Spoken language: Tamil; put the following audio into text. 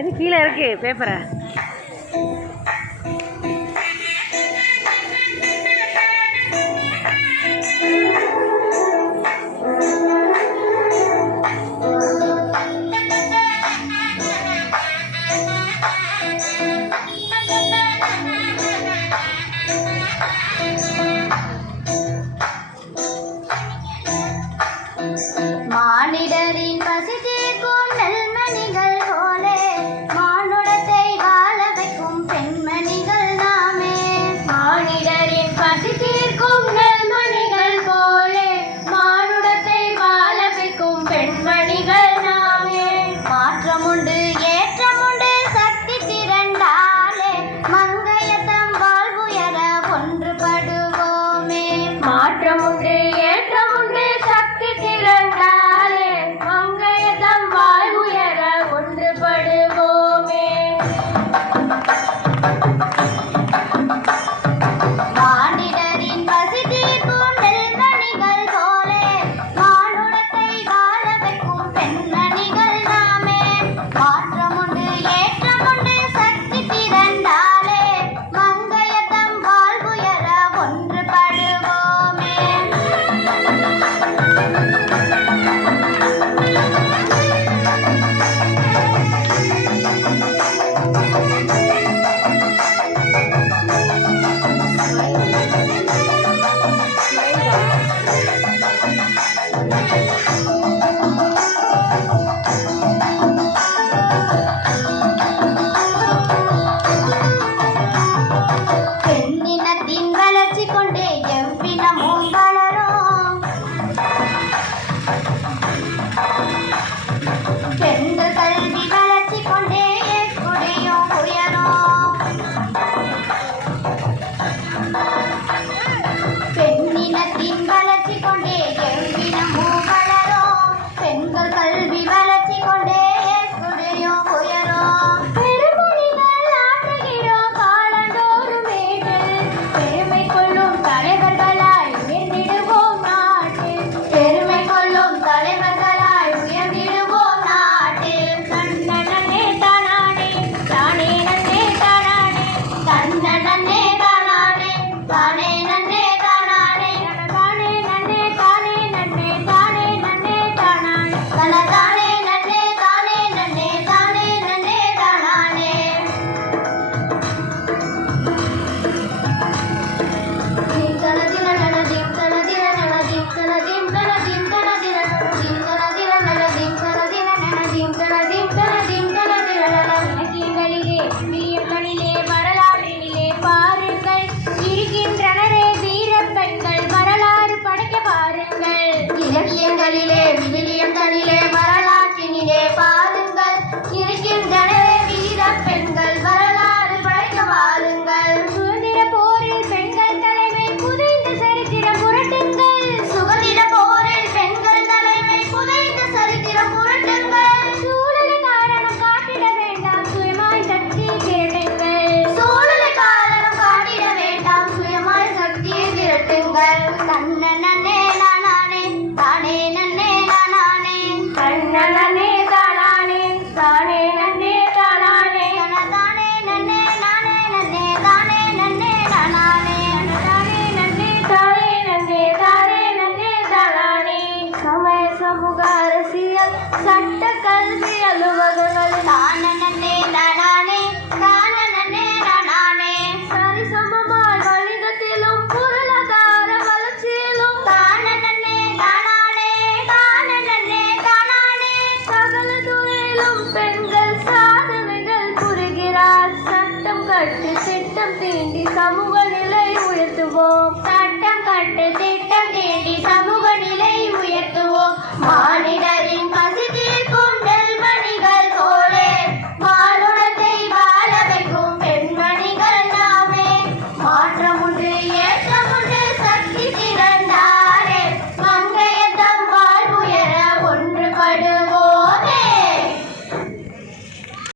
இது கீழே இருக்கு பேப்பரை. மானிடரின் பசி தீர்க்கும் நெல்மணிகள் போலே மானுடத்தை வாழ வைக்கும் பெண்மணிகள் நாமே. மானிடரின் பசி தீர்க்கும் நெல்மணிகள் போலே மானுடத்தை வாழ வைக்கும் பெண்மணிகள் நாமே. மாற்றமுண்டு ஏற்றமுண்டு சக்தி திரண்டாலே மங்கையத்தம் வாழ்வுயர ஒன்றுபடுவோமே. மாற்றமுண்டு ஏற்றமுண்டு சக்தி திரண்டாலே மங்கையத்தம் வாழ்வுயர ஒன்றுபடுவோமே. மானிடரின் பசி தீர்க்கும் நெல்மணிகள் போலே மானுடத்தை வாழ வைக்கும் பெண்மணிகள் நாமே. மாற்றமுண்டு ஏற்றமுண்டு சக்தி திரண்டாலே மங்கையத்தம் வாழ்வுயர ஒன்றுபடுவோமே. பெண்ணினத்தின் வளர்ச்சி கொண்டே எவ்வினமும் வளரும். பெண்கள் கல்வி வளர்ச்சி கொண்டே எக்குடியும் உயரும். பெண்ணினத்தின் வளர்ச்சி கொண்டே எவ்வினமும் வளரும். பெண்கள் கல்வி வளர்ச்சி கொண்டே எக்குடியும் உயரும். பெருமணிகள் ஆற்றுகிறோம் காலந்தோறும் வீடு பெருமை கொள்ளும் தலைவர்களாய் உயர்ந்திடுவோம் நாட்டில். பெருமை கொள்ளும் தலைவர்களாய் உயர்ந்திடுவோம் நாட்டில். தன்னே தானானே தானே நன்னே தானானே தன்னே தானானே தானே நன்னே தானானே தானே நன்னே தானே நன்னே தானே நன்னே தானானே தனதானே நன்னே தானே நன்னே தானே நன்னே தானானே. தீம் தன தின நன தீம் தன தின நன தீம் தன தீம் தன தீம் தன தின நன தீம் தன தின நன தீம் தன தின நன தீம் தன தீம் தன தீம் தன தின நன. இலக்கியங்களிலே விவிலியங்களிலே வரலாற்றினிலே பாருங்கள் இருக்கின்றனரே வீர பெண்கள் வரலாறு படைக்க பாருங்கள். இலக்கியங்களிலே விவிலியங்களிலே வரலாற்றினிலே பாருங்கள் இருக்கின்றனரே வீர பெண்கள் வரலாறு படைக்க பாருங்கள். சுதந்திர போரில் பெண்கள் தலைமை புதைந்த சரித்திரம் புரட்டுங்கள். சுதந்திர போரில் பெண்கள் தலைமை புதைந்த சரித்திரம் புரட்டுங்கள். சூழலை காரணம் காட்டிட வேண்டாம் சுயமாய் சக்தியை திரட்டுங்கள். சூழலை காரணம் காட்டிட வேண்டாம் சுயமாய் சக்தியை திரட்டுங்கள். தன்னே நானே தானே நன்னே நானே தன்னே தானே தானே நன்னே தானே தனதானே நன்னே நானே நன்னே தானே நன்னே நானே தனதானே நன்னே தானே நன்னே தானே நன்னே தானே. சமய சமூக அரசியல் சட்ட கல்வி அலுவலகங்கள் தானே நன்னே நானே தானே நன்னே நானே. சரிசமமாய் வணிகத்திலும் பொருளாதார வளர்ச்சியிலும் தானே நன்னே தானே தானே நன்னே தானே. சகல துறையிலும் பெண்கள் சாதனைகள் புரிகிறார். சட்டம் கட்டு திட்டம் தீண்டி சமூக நிலை உயர்த்துவோம். சட்டம் கட்டு திட்டம்